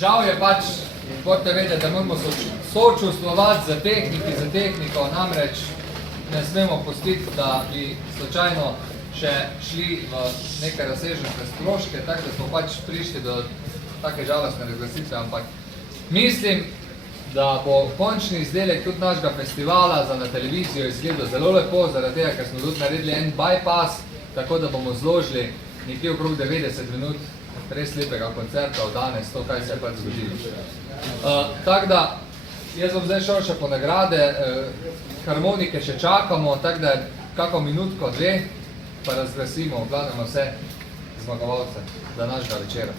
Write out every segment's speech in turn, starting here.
žal je pač, morate vedeti, da moramo sočustvovati za tehniko, namreč ne smemo pustiti, da bi slučajno še šli v neke razsežne stroške, tako da smo pač prišli do take žalostne razglasitve, ampak mislim, da bo končni izdelek tudi našega festivala za na televizijo izgledal zelo lepo, zaradi tega, ker smo tudi naredili en bypass, tako da bomo zložili nekje okrog 90 minut res lepega koncerta od danes, to, kaj se je pač zgodilo. Tako da, jaz bom zdaj šel še po nagrade, harmonike še čakamo, tako da kako minutko, dve, pa razglasimo, obglavnemo vse zmagovalce današnjega večera.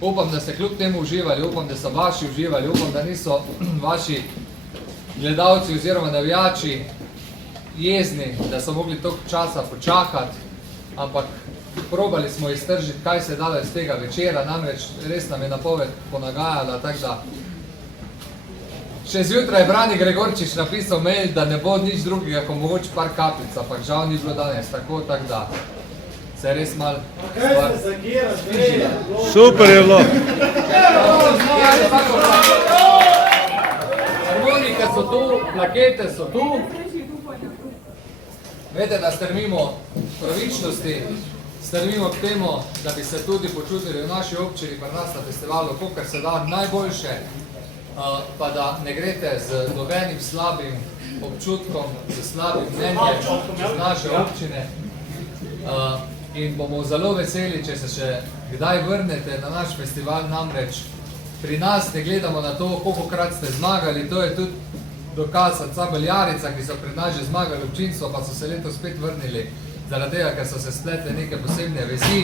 Upam, da ste kljub temu uživali, upam, da so vaši uživali, upam, da niso vaši gledalci oziroma navijači jezni, da so mogli toliko časa počakati, ampak probali smo iztržiti, kaj se je dalo iz tega večera, namreč res nam je napoved ponagajala, tako da še zjutraj je Brani Gregorčič napisal mail, da ne bo nič drugega, ko mogoče par kapljic, ampak žal ni bilo danes tako da se je res malo snižila. Super je bilo! Harmonike so tu, plakete so tu. Vete, da strmimo pravičnosti, strmimo k temu, da bi se tudi počutili v naši občini pri nas na festivalu, kakor se da najboljše, pa da ne greste z nobenim slabim občutkom, z slabim mnenjem z naše občine. In bomo zelo veseli, če se še kdaj vrnete na naš festival, namreč pri nas ne gledamo na to, kolikokrat ste zmagali, to je tudi dokaz ansambel Jarica, ki so pred nas že zmagali občinstvo, pa so se letos spet vrnili, zaradi tega, ker so se spletle neke posebne vezi.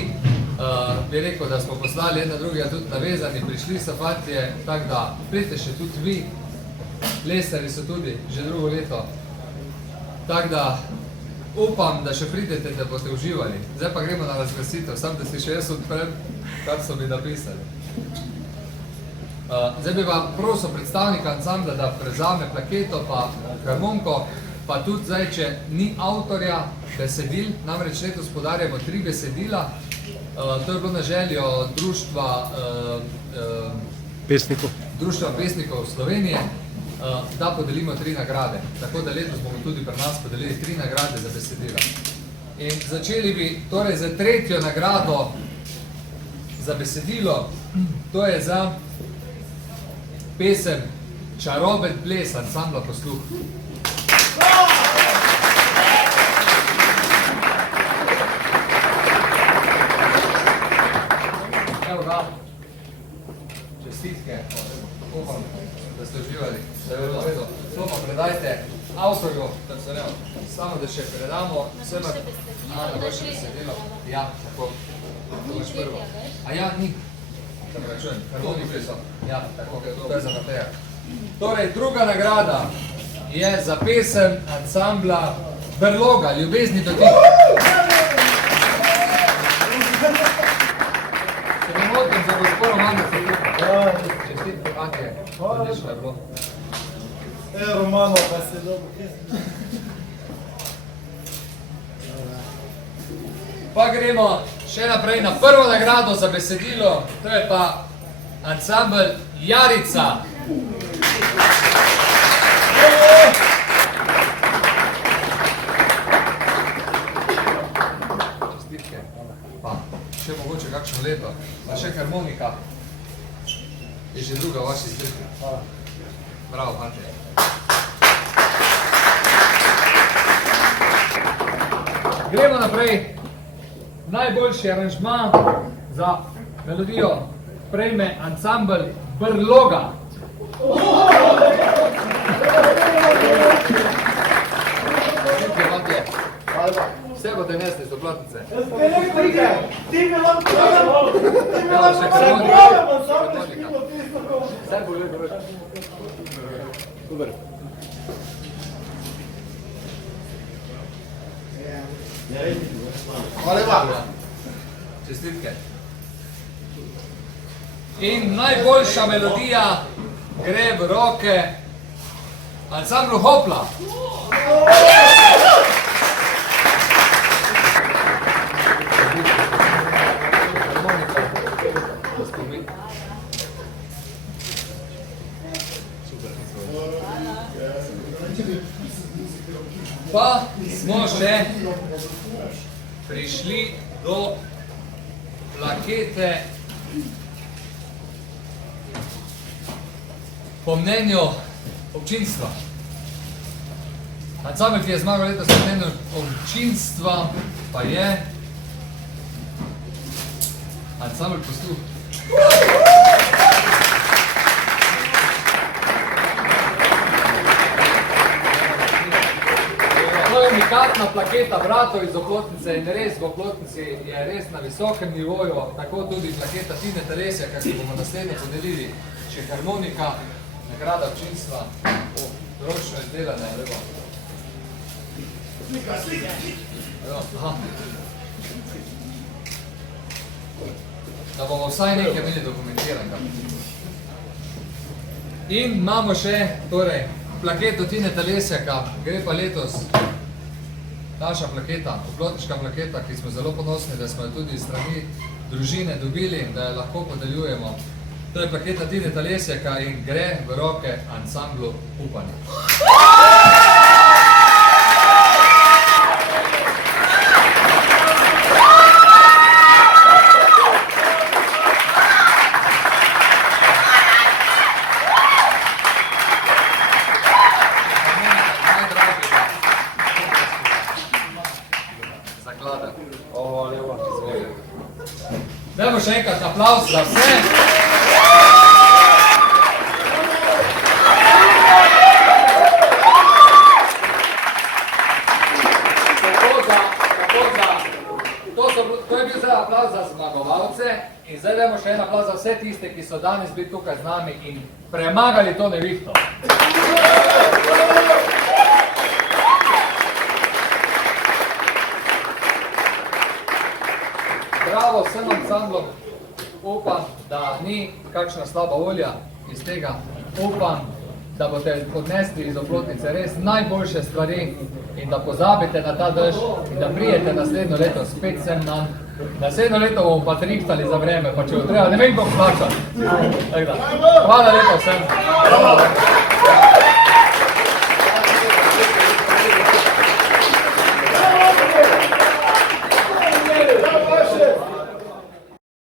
Bi rekel, da smo poslali ena drugega tudi navezani, prišli so fantje, tako da pridite še tudi vi, lesari so tudi že drugo leto, tako da upam, da še pridete, da boste uživali. Zdaj pa gremo na razglasitev, sam da si še jaz odprem, kar so mi napisali. Zdaj bi vam prosil predstavnika ansambla, da prevzame plaketo pa harmonko, pa tudi zdaj, če ni avtorja besedil, namreč letos podarjamo 3 besedila. To je bilo na željo Društva pesnikov Slovenije, da podelimo 3 nagrade. Tako da letos bomo tudi pri nas podelili 3 nagrade za besedila. In začeli bi torej za 3. nagrado za besedilo, to je za pesem Čaroben ples ansambla Posluh. Evo ga, čestitke, upam, da ste uživali, da je bilo redo. To pa predajte avtorju, samo da še predamo vsema. Da boš še besedilo. Ja, tako, to boš prvo. A ja, ni. Da me račujem, harmonike so. Ja, tako, to je za Mateja. Torej, druga nagrada je za pesem ansambla Brloga, Ljubezni dotik. Se ne motim za gospod Romano Filipa. Čestitke, Matije. Odlično je bilo. Romano, pa se dobro. Pa gremo še naprej na prvo nagrado za besedilo, to je pa ansambel Jarica. Čestitke. Pa še mogoče kakšno leto, pa še harmonika. Je že druga v vaši zbirki. Bravo, fantje. Gremo naprej. Najboljši aranžma za melodijo prejme ansambel Brloga. Vse bote nesli z oplotnice. Ti mi lahko Vse bo lepo reči. Super. Hvala lepa. Čestitke. In najboljša melodija gre v roke ansamblu Hopla. Pa smo še prišli do plakete po mnenju občinstva. Ansambel, ki je zmagal letos po mnenju občinstva, pa je ansambel Posluh. To je unikatna plaketa bratov iz Oplotnice in res v Oplotnici je res na visokem nivoju, tako tudi plaketa Tine Telesjaka, ki bomo naslednje podelili, še harmonika, nagrada občinstva, ročno izdelane, lepo. Aha. Da bomo vsaj nekaj imeli dokumentiranega. In imamo še, torej, plaketo Tine Telesjaka, gre pa letos naša plaketa, oplotniška plaketa, ki smo zelo ponosni, da smo jo tudi strani družine dobili, da jo lahko podeljujemo. To je plaketa Tine Telesjaka in gre v roke ansamblu Upanje. Dajmo še enkrat aplavz za vse. To je bil zdaj aplavz za zmagovalce in zdaj dajmo še en aplavz za vse tiste, ki so danes bili tukaj z nami in premagali to nevihto. Bravo vsem ansamblom, upam, da ni kakšna slaba volja iz tega, upam, da boste odnesli iz Oplotnice res najboljše stvari in da pozabite na ta dež in da prijete naslednjo leto spet sem nam. Naslednjo leto bomo pa trihtali za vreme, pa če bo treba, ne vem, kako plačati. Hvala lepo vsem.